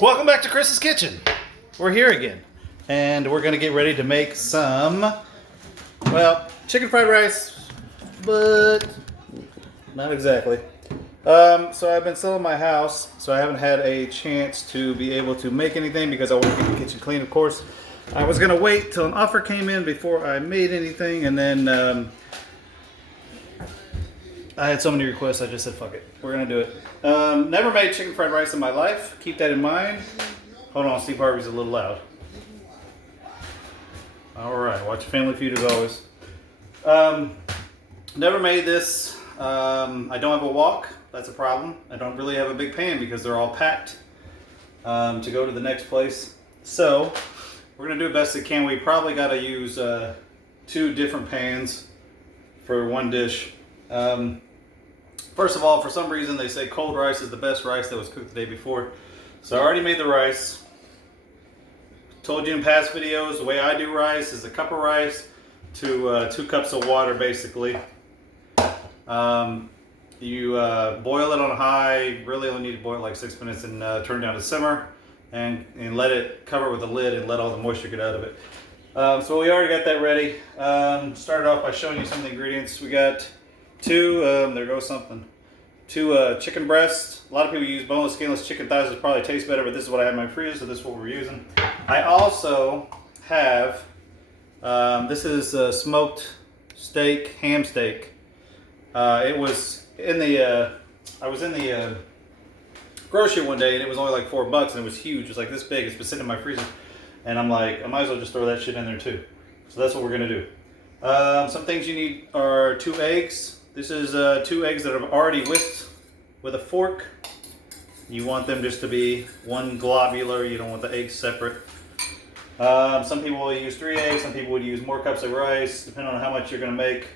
Welcome back to Chris's Kitchen. We're here again, and we're gonna get ready to make some, well, chicken fried rice, but not exactly. So I've been selling my house, so I haven't had a chance to be able to make anything because I want to get the kitchen clean, of course. I was gonna wait till an offer came in before I made anything, and then I had so many requests, I just said, fuck it. We're going to do it. Never made chicken fried rice in my life. Keep that in mind. Hold on, Steve Harvey's a little loud. All right, watch Family Feud as always. Never made this. I don't have a wok. That's a problem. I don't really have a big pan because they're all packed to go to the next place. So we're going to do the best we can. We probably got to use 2 different pans for one dish. First of all, for some reason they say cold rice is the best rice that was cooked the day before. So I already made the rice. Told you in past videos, the way I do rice is a cup of rice to 2 cups of water basically. You boil it on high, really only need to boil it like 6 minutes, and turn down to simmer and let it cover with a lid and let all the moisture get out of it. So we already got that ready. Started off by showing you some of the ingredients. We got 2, there goes something. 2 chicken breasts. A lot of people use boneless, skinless chicken thighs, which probably taste better, but this is what I have in my freezer, so this is what we're using. I also have, this is smoked steak, ham steak. It was in the, I was in the grocery one day and it was only like $4 and it was huge. It was like this big. It's been sitting in my freezer. And I'm like, I might as well just throw that shit in there too. So that's what we're gonna do. Some things you need are 2 eggs. This is 2 eggs that are already whisked with a fork. You want them just to be one globular. You don't want the eggs separate. Some people will use 3 eggs. Some people would use more cups of rice, depending on how much you're gonna make.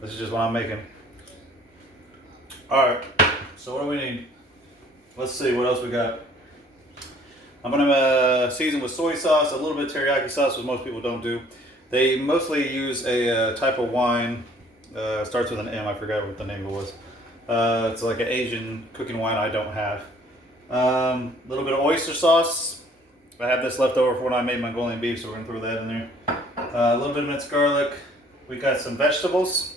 This is just what I'm making. All right. So what do we need? Let's see what else we got. I'm gonna season with soy sauce, a little bit of teriyaki sauce, which most people don't do. They mostly use a type of wine. Starts with an M. I forgot what the name of it was. It's like an Asian cooking wine I don't have. A little bit of oyster sauce. I have this left over from when I made Mongolian beef, so we're gonna throw that in there. A little bit of minced garlic. We got some vegetables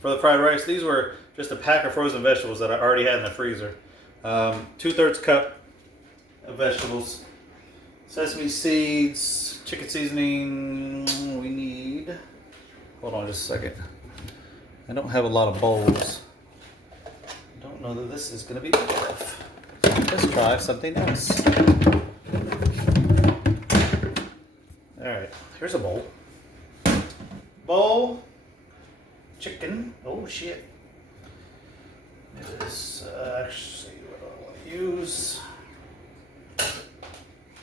for the fried rice. These were just a pack of frozen vegetables that I already had in the freezer. 2/3 cup of vegetables. Sesame seeds, chicken seasoning. We need, hold on just a second. I don't have a lot of bowls. I don't know that this is going to be big enough. Let's try something else. Alright, here's a bowl. Bowl. Chicken. Oh shit. This actually what I want to use.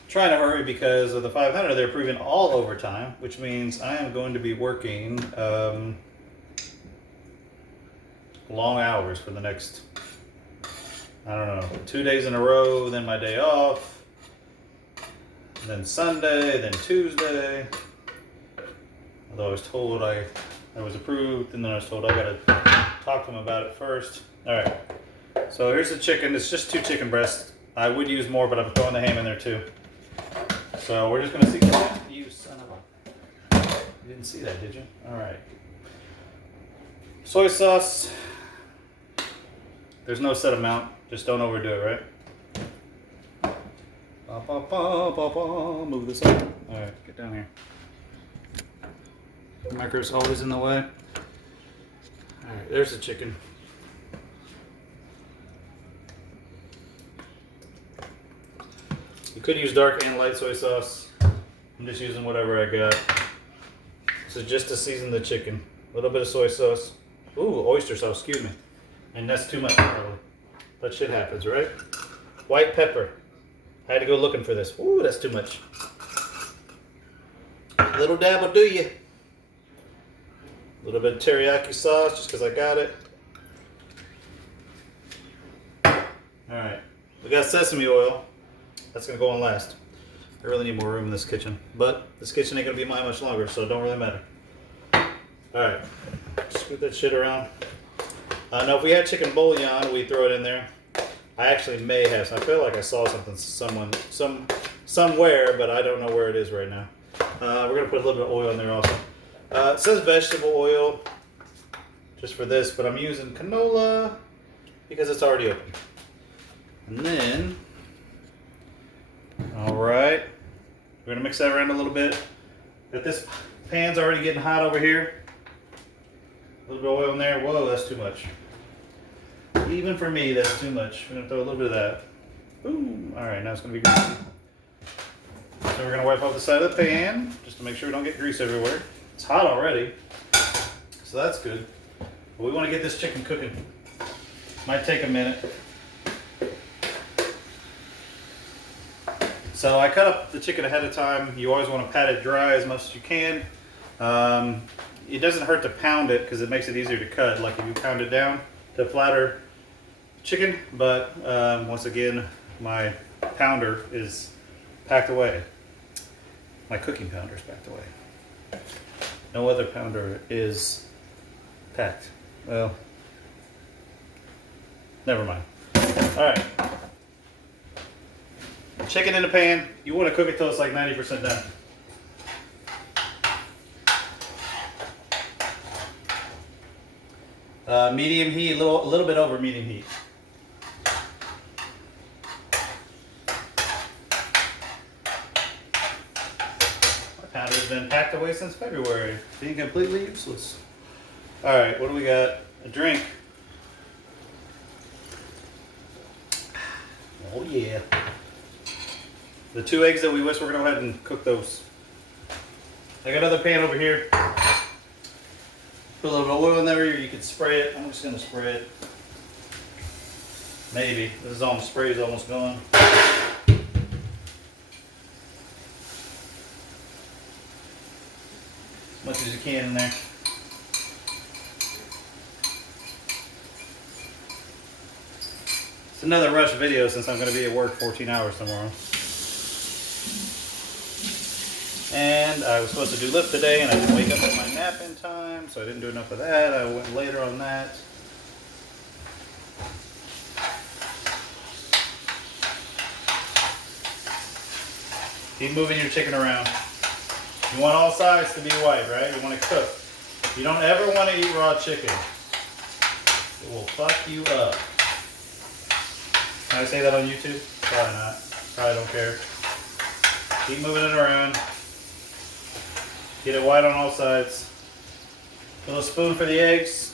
Trying to hurry because of the 500 they're approving all overtime, which means I am going to be working long hours for the next, I don't know, 2 days in a row, then my day off, then Sunday, then Tuesday. Although I was told I was approved, and then I was told I gotta talk to them about it first. All right, so here's the chicken. It's just 2 chicken breasts. I would use more, but I'm throwing the ham in there too. So we're just gonna see. You son of a! You didn't see that, did you? All right. Soy sauce. There's no set amount. Just don't overdo it, right? Ba, ba, ba, ba, ba. Move this up. All right, get down here. The micro's always in the way. All right, there's the chicken. You could use dark and light soy sauce. I'm just using whatever I got. So just to season the chicken. A little bit of soy sauce. Ooh, oyster sauce, excuse me. And that's too much probably. That shit happens, right? White pepper. I had to go looking for this. Ooh, that's too much. A little dab will do you. A little bit of teriyaki sauce just because I got it. Alright. We got sesame oil. That's going to go on last. I really need more room in this kitchen. But this kitchen ain't going to be mine much longer, so it don't really matter. Alright. Scoot that shit around. Now, if we had chicken bouillon, we'd throw it in there. I actually may have. So I feel like I saw something somewhere, but I don't know where it is right now. We're gonna put a little bit of oil in there also. It says vegetable oil just for this, but I'm using canola because it's already open. And then, all right, we're gonna mix that around a little bit. Got this pan's already getting hot over here. A little bit of oil in there. Whoa, that's too much. Even for me, that's too much. We're gonna throw a little bit of that. Boom. All right, now it's gonna be greasy. So we're gonna wipe off the side of the pan just to make sure we don't get grease everywhere. It's hot already, so that's good. But we want to get this chicken cooking. Might take a minute. So I cut up the chicken ahead of time. You always want to pat it dry as much as you can. It doesn't hurt to pound it because it makes it easier to cut, like if you pound it down to flatter chicken. But once again, my pounder is packed away. My cooking pounder is packed away. No other pounder is packed. Well, never mind. All right. Chicken in the pan. You want to cook it till it's like 90% done. Medium heat, a little bit over medium heat. My pounder's been packed away since February, being completely useless. All right, what do we got? A drink. Oh yeah. The 2 eggs that we whisked, we're gonna go ahead and cook those. I got another pan over here. Put a little bit of oil in there, you can spray it. I'm just gonna spray it. Maybe. This is almost spray is almost gone. As much as you can in there. It's another rush video since I'm gonna be at work 14 hours tomorrow. And I was supposed to do lift today and I didn't wake up at my nap in time, so I didn't do enough of that. I went later on that. Keep moving your chicken around. You want all sides to be white, right? You want to cook. You don't ever want to eat raw chicken. It will fuck you up. Can I say that on YouTube? Probably not. Probably don't care. Keep moving it around. Get it white on all sides. A little spoon for the eggs.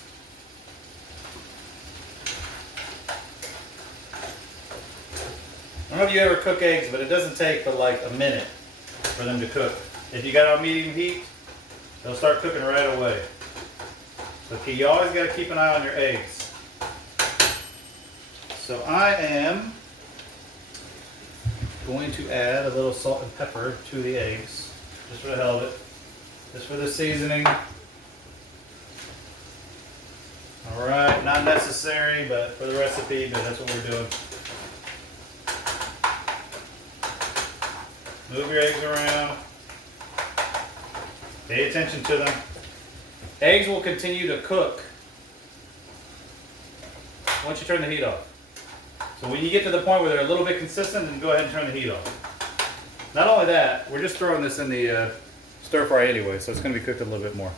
I don't know if you ever cook eggs, but it doesn't take but like a minute for them to cook. If you got it on medium heat, they'll start cooking right away. So you always got to keep an eye on your eggs. So I am going to add a little salt and pepper to the eggs, just for the hell of it. Just for the seasoning. Alright, not necessary, but for the recipe, but that's what we're doing. Move your eggs around. Pay attention to them. Eggs will continue to cook once you turn the heat off. So when you get to the point where they're a little bit consistent, then go ahead and turn the heat off. Not only that, we're just throwing this in the stir fry anyway, so it's going to be cooked a little bit more.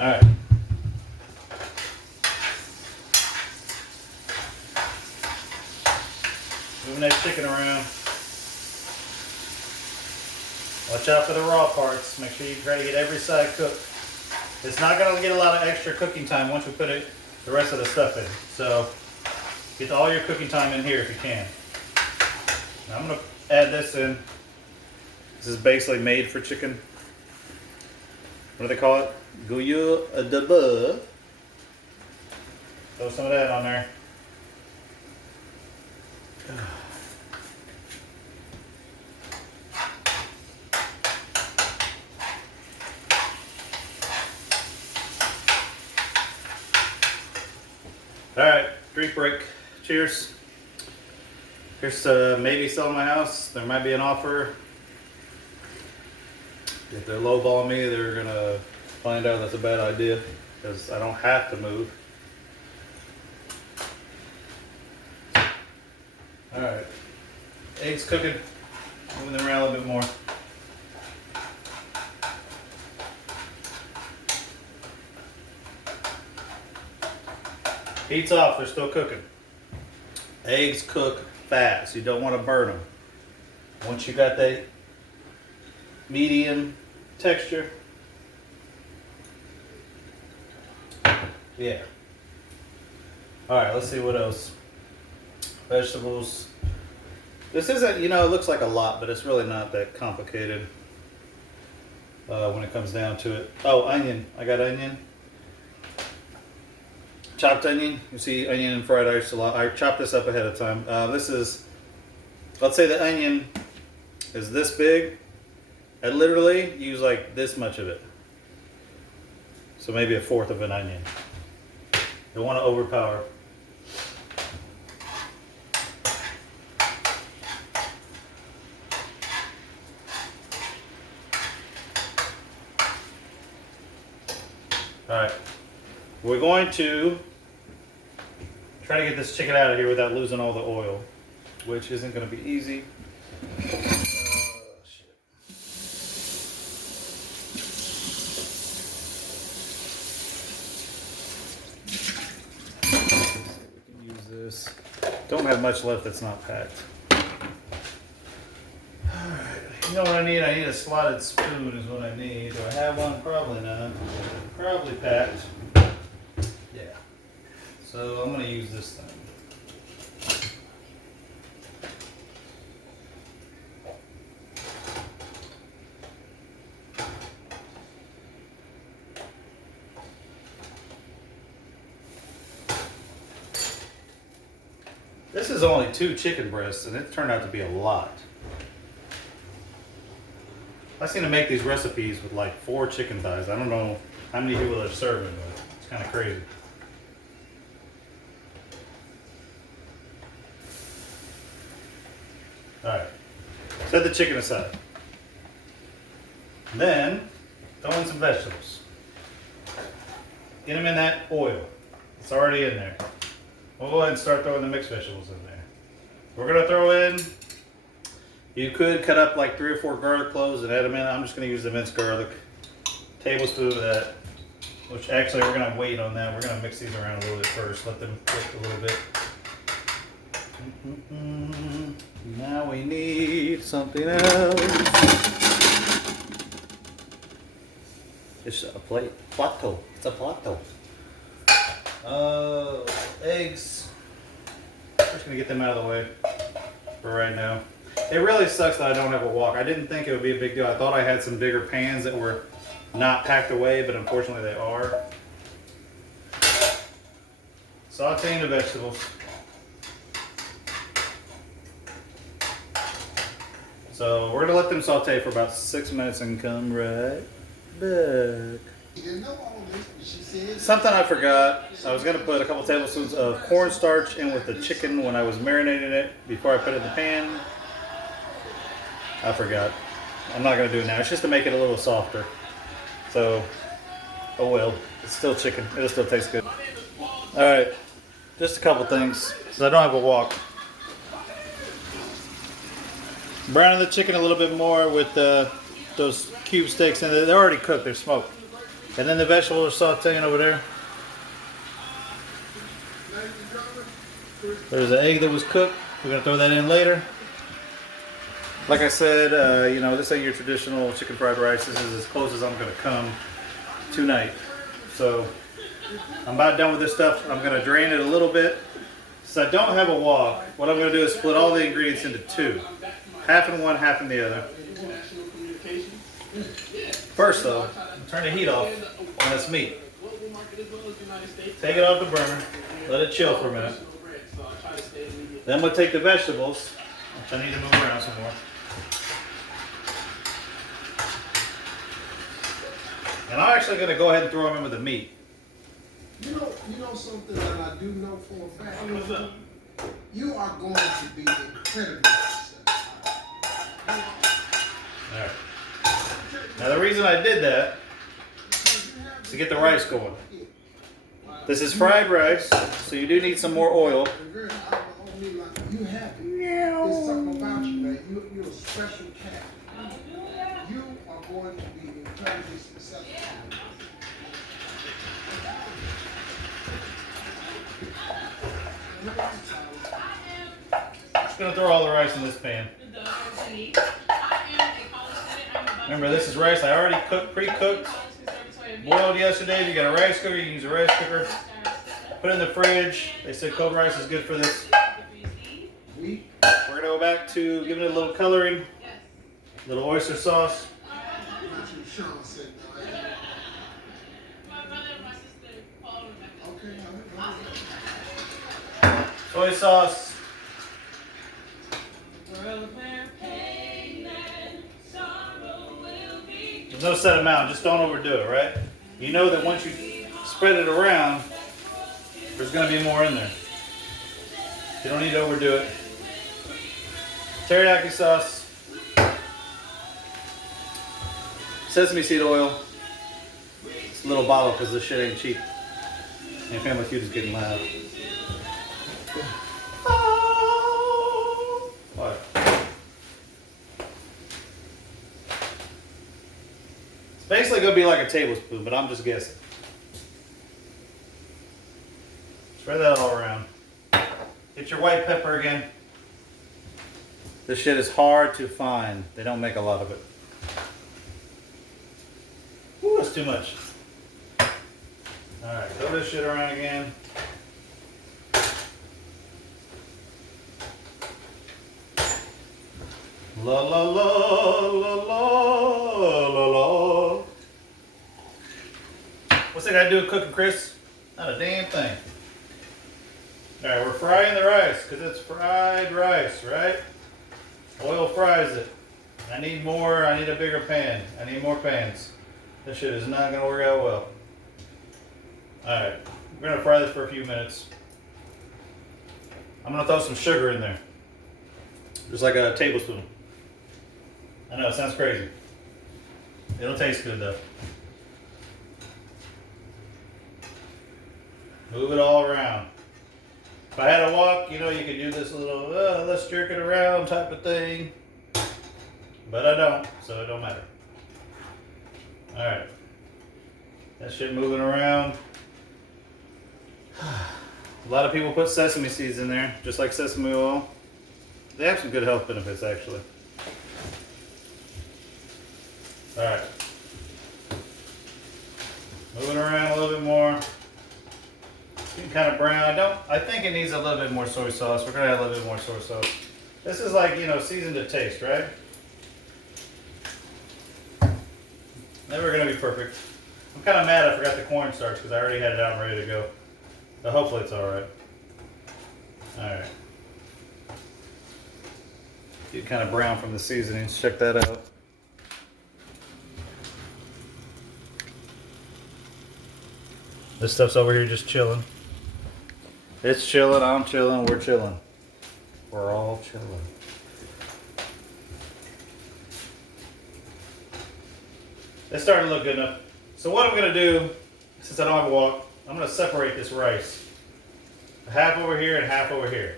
All right. Moving that chicken around. Watch out for the raw parts. Make sure you try to get every side cooked. It's not going to get a lot of extra cooking time once we put the rest of the stuff in. So get all your cooking time in here if you can. Now I'm going to add this in. This is basically made for chicken. What do they call it? Gouyou de bœuf. Throw some of that on there. All right, drink break. Cheers. Here's maybe selling my house. There might be an offer. If they're lowballing me, they're gonna find out that's a bad idea because I don't have to move. All right, eggs cooking. Moving them around a little bit more. Heat's off, they're still cooking. Eggs cook fast, you don't want to burn them. Once you got that medium texture, yeah. All right, let's see what else. Vegetables. This isn't, it looks like a lot, but it's really not that complicated when it comes down to it. Oh, onion. I got onion. Chopped onion. You see onion and fried rice a lot. I chopped this up ahead of time. This is, let's say the onion is this big. I literally use like this much of it. So maybe a fourth of an onion. Don't want to overpower. Alright, we're going to try to get this chicken out of here without losing all the oil, which isn't going to be easy. Shit. We can use this. Don't have much left that's not packed. You know what I need? I need a slotted spoon is what I need. Do I have one? Probably not. Probably packed. Yeah. So I'm going to use this thing. This is only 2 chicken breasts and it turned out to be a lot. I seem to make these recipes with like 4 chicken thighs. I don't know how many people they're serving, but it's kind of crazy. Alright, set the chicken aside. Then, throw in some vegetables. Get them in that oil. It's already in there. We'll go ahead and start throwing the mixed vegetables in there. We're going to throw in, you could cut up like 3 or 4 garlic cloves and add them in. I'm just going to use the minced garlic. Tablespoon of that. Which actually we're going to wait on that. We're going to mix these around a little bit first. Let them cook a little bit. Now we need something else. It's a plato. It's a plato. Eggs. We're just going to get them out of the way for right now. It really sucks that I don't have a wok. I didn't think it would be a big deal. I thought I had some bigger pans that were not packed away, but unfortunately they are. Sauteing the vegetables. So we're gonna let them saute for about 6 minutes and come right back. Something I forgot. I was gonna put a couple tablespoons of cornstarch in with the chicken when I was marinating it before I put it in the pan. I forgot. I'm not gonna do it now. It's just to make it a little softer. So, oh well. It's still chicken. It'll still taste good. Alright. Just a couple things. So I don't have a wok. Browning the chicken a little bit more with those cube steaks in there. They're already cooked. They're smoked. And then the vegetables are sauteing over there. There's an egg that was cooked. We're going to throw that in later. Like I said, this ain't your traditional chicken fried rice. This is as close as I'm going to come tonight. So I'm about done with this stuff. I'm going to drain it a little bit. Since I don't have a wok, what I'm going to do is split all the ingredients into 2. Half in one, half in the other. First though, turn the heat off on this meat. Take it off the burner. Let it chill for a minute. Then we'll take the vegetables, which I need to move around some more. And I'm actually going to go ahead and throw them in with the meat. You know something that I do know for a fact? What's up? You are going to be incredibly successful. Alright. Now the reason I did that is to get the rice going. This is fried rice, so you do need some more oil. me like you happy. There's something about you, man. You're a special cat. You are going to be incredibly successful. Just gonna throw all the rice in this pan. Remember, this is rice I already cooked, pre-cooked, boiled yesterday. If you got a rice cooker, you can use a rice cooker. Put it in the fridge. They said cold rice is good for this. We're gonna go back to giving it a little coloring, little oyster sauce. Soy sauce. There's no set amount, just don't overdo it, right? You know that once you spread it around, there's going to be more in there. You don't need to overdo it. Teriyaki sauce. Sesame seed oil. It's a little bottle because this shit ain't cheap. And Family Feud is getting loud. What? It's basically going to be like a tablespoon, but I'm just guessing. Spread that all around. Get your white pepper again. This shit is hard to find. They don't make a lot of it. Ooh, that's too much. Alright, throw this shit around again. La la la la la la la. What's that got to do with cooking, Chris? Not a damn thing. Alright, we're frying the rice because it's fried rice, right? Oil fries it. I need more. I need a bigger pan. I need more pans. This shit is not going to work out well. Alright, we're going to fry this for a few minutes. I'm going to throw some sugar in there. Just like a tablespoon. I know, it sounds crazy. It'll taste good though. Move it all around. If I had a wok, you know, you could do this little, let's jerk it around type of thing. But I don't, so it don't matter. Alright. That shit moving around. A lot of people put sesame seeds in there, just like sesame oil. They have some good health benefits, actually. Alright. Moving around a little bit more. Getting kind of brown. I think it needs a little bit more soy sauce. We're going to add a little bit more soy sauce. This is like, you know, seasoned to taste, right? Never going to be perfect. I'm kind of mad I forgot the cornstarch because I already had it out and ready to go. But hopefully it's alright. Alright. Get kind of brown from the seasonings. Check that out. This stuff's over here just chilling. It's chilling, I'm chilling, we're chilling. We're all chilling. It's starting to look good enough. So what I'm going to do, since I don't have a wok, I'm going to separate this rice. Half over here and half over here.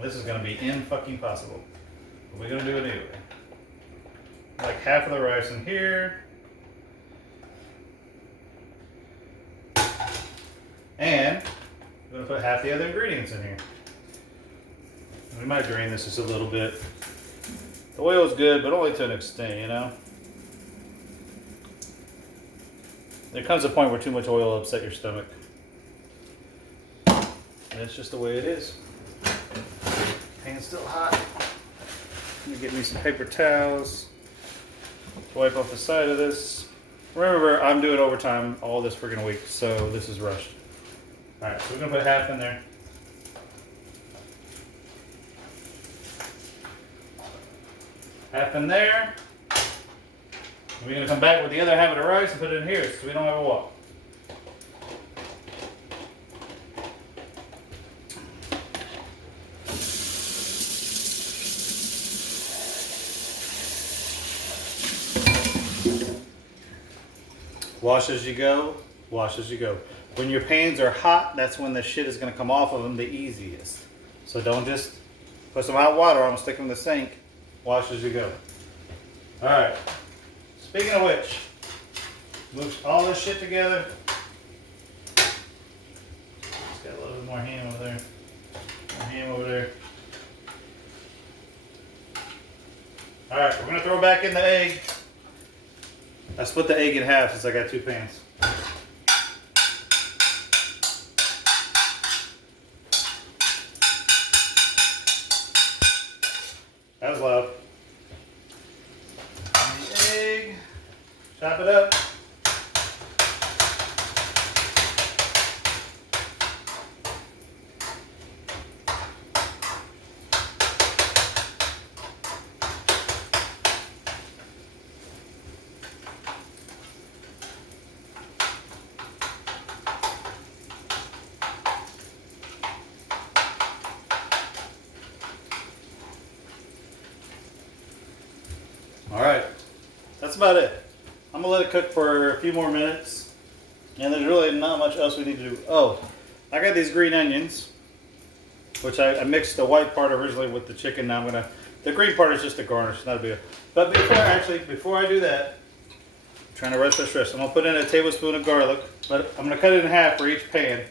This is going to be impossible. But we're going to do it anyway. Like half of the rice in here. And I'm going to put half the other ingredients in here. We might drain this just a little bit. The oil is good, but only to an extent, you know? There comes a point where too much oil will upset your stomach. And it's just the way it is. Pan's still hot. Let me get me some paper towels to wipe off the side of this. Remember, I'm doing overtime all this freaking week, so this is rushed. Alright, so we're going to put half in there. Half in there. And we're going to come back with the other half of the rice and put it in here so we don't have a wok. Wash as you go, wash as you go. When your pans are hot, that's when the shit is gonna come off of them the easiest. So don't just put some hot water on them, stick them in the sink, wash as you go. All right, speaking of which, move all this shit together. Just got a little bit more ham over there. More ham over there. All right, we're gonna throw back in the egg. I split the egg in half since I got 2 pans. That was loud. And the egg, chop it up. All right, that's about it. I'm gonna let it cook for a few more minutes, and there's really not much else we need to do. Oh, I got these green onions, which I mixed the white part originally with the chicken. Now the green part is just a garnish, not a big deal. But before I do that, I'm trying to rush this. I'm gonna put in a tablespoon of garlic, but I'm gonna cut it in half for each pan.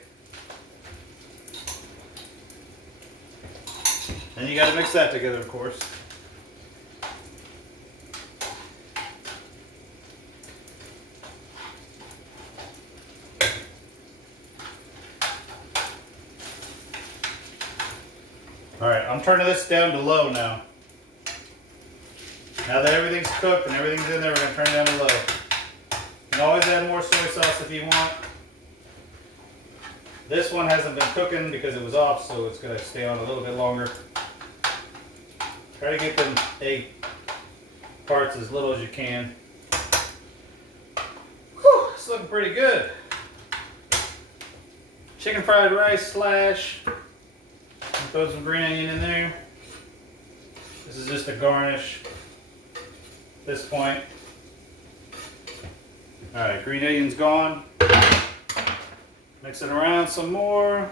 And you gotta mix that together, of course. All right, I'm turning this down to low now. Now that everything's cooked and everything's in there, we're gonna turn it down to low. You can always add more soy sauce if you want. This one hasn't been cooking because it was off, so it's gonna stay on a little bit longer. Try to get them egg parts as little as you can. Whew, it's looking pretty good. Chicken fried rice slash. Throw some green onion in there. This is just a garnish at this point. All right, green onion's gone. Mix it around some more.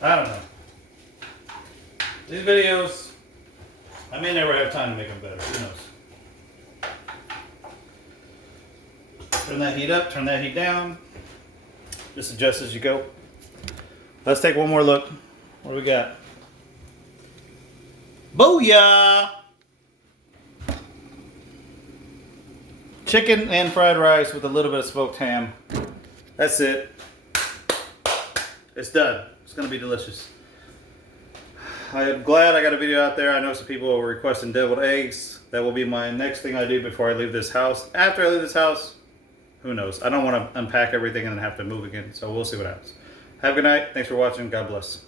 I don't know. These videos, I may never have time to make them better. Who knows? Turn that heat up, turn that heat down. Just adjust as you go. Let's take one more look. What do we got? Booyah! Chicken and fried rice with a little bit of smoked ham. That's it. It's done. It's gonna be delicious. I'm glad I got a video out there. I know some people were requesting deviled eggs. That will be my next thing I do before I leave this house. After I leave this house, who knows? I don't want to unpack everything and then have to move again. So we'll see what happens. Have a good night. Thanks for watching. God bless.